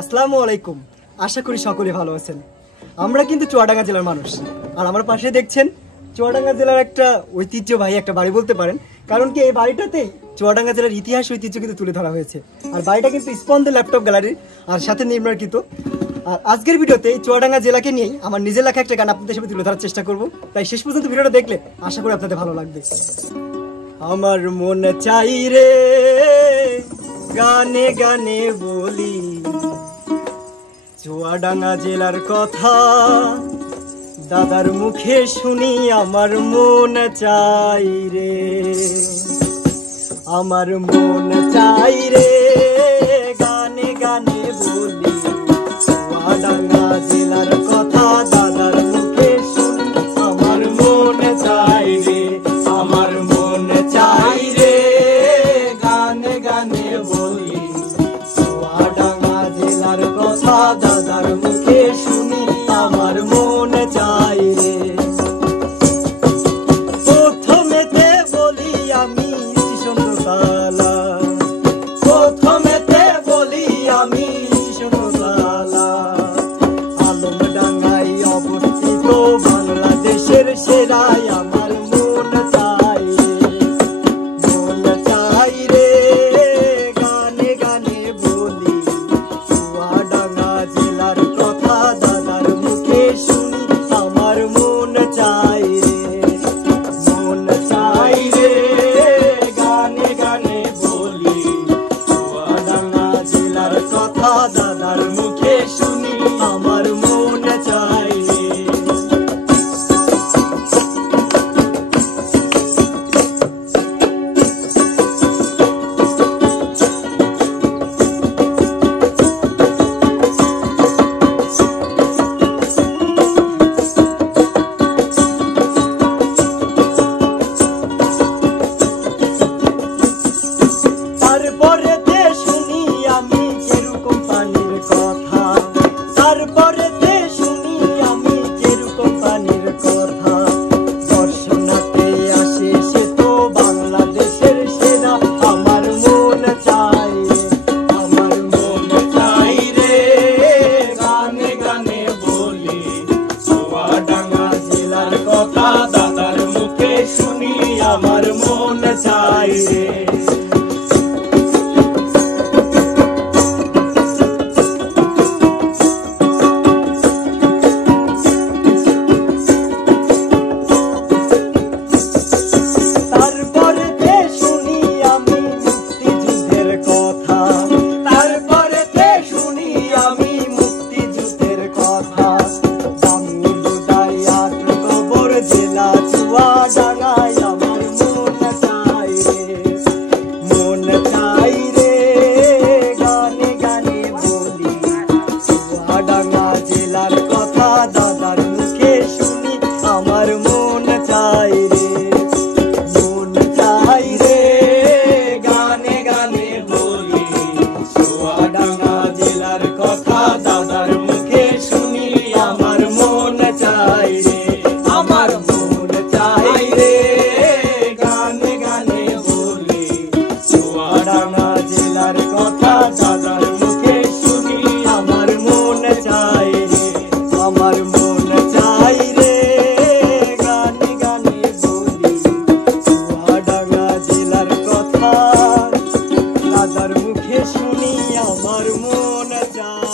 আসসালামু আলাইকুম। আশা করি সকলে ভালো আছেন। আমরা কিন্তু চুয়াডাঙ্গা জেলার মানুষ, আর আমার পাশে দেখছেন চুয়াডাঙ্গা জেলার একটা ঐতিহ্যবাহী একটা বাড়ি বলতে পারেন, কারণ কি এই বাড়িটাতেই চুয়াডাঙ্গা জেলার ইতিহাস ঐতিহ্য কিন্তু তুলে ধরা হয়েছে। আর বাড়িটা কিন্তু স্পন্দন ল্যাপটপ গ্যালারির আর সাথে নির্মাণকৃত। আর আজকের ভিডিওতে চুয়াডাঙ্গা জেলাকে নিয়েই আমার নিজের লেখা একটা গান আপনাদের সাথে তুলে ধরার চেষ্টা করব, তাই শেষ পর্যন্ত ভিডিওটা দেখলে আশা করি আপনাদের ভালো লাগবে। আমার মন চাই রে গানে গানে বলি চুয়াডাঙ্গা জেলার কথা, দাদার মুখে শুনি আমার মন চাই রে, আমার মন চাই রে গানে গানে বলি চুয়াডাঙ্গা জেলার কথা, দাদার মুখে শুনি আমার মন চাই রে, আমার মন চাই রে গানে গানে বলি চুয়াডাঙ্গা জেলার কথা, দাদার মুখে শুনি আমার মন চাই রে। প্রথমেতে বলি আমি চন্দ্রকালা, প্রথমেতে বলি আমি চন্দ্রকালা, আলমডাঙ্গায় অবস্থিত বাংলাদেশের সেরাই আমার মন চাই রে, মন চাই রে গানে গানে বলি চুয়াডাঙ্গা জেলার কথা, দাদার মুখে শুনি আমার মন চাই রে, মন চাই রে গানে গানে বলি চুয়াডাঙ্গা জেলার কথা, দাদার মুখে শুনি আমার মন চাই রে। তারপরেতে শুনি আমি কেরকম পানির কথা, তারপরেতে শুনি আমি কেরকম পানির কথা, দর্শনাতে আসে সে তো বাংলাদেশের সেরা, আমার মন চাই রে, আমার মন চাই রে গানে গানে বলি চুয়াডাঙ্গা জেলার কথা, দাদার মুখে শুনি আমার মন চাই রে। তারপরেতে শুনি আমি মুক্তিযুদ্ধের কথা, তারপরেতে শুনি আমি মুক্তিযুদ্ধের কথা, বাংলাদেশ আট কবর জেলা চুয়াডাঙ্গায় আমার মন চাই রে, মন চাই রে গানে গানে বলি চুয়াডাঙ্গা জেলার কথা, দাদার মুখে শুনি আমার মন চাই রে, মন চাই রে গানে গানে বলি চুয়াডাঙ্গা জেলার কথা, দাদার মুখে শুনি আমার মন চাই রে, আমার মন চাই রে গানে গানে বলি চুয়াডাঙ্গা জেলার কথা, দাদার মুখে শুনি আমার মন চাই রে, আমার মন চাই রে গানে গানে বলি চুয়াডাঙ্গা জেলার কথা, দাদার মুখে শুনি আমার মন চাই।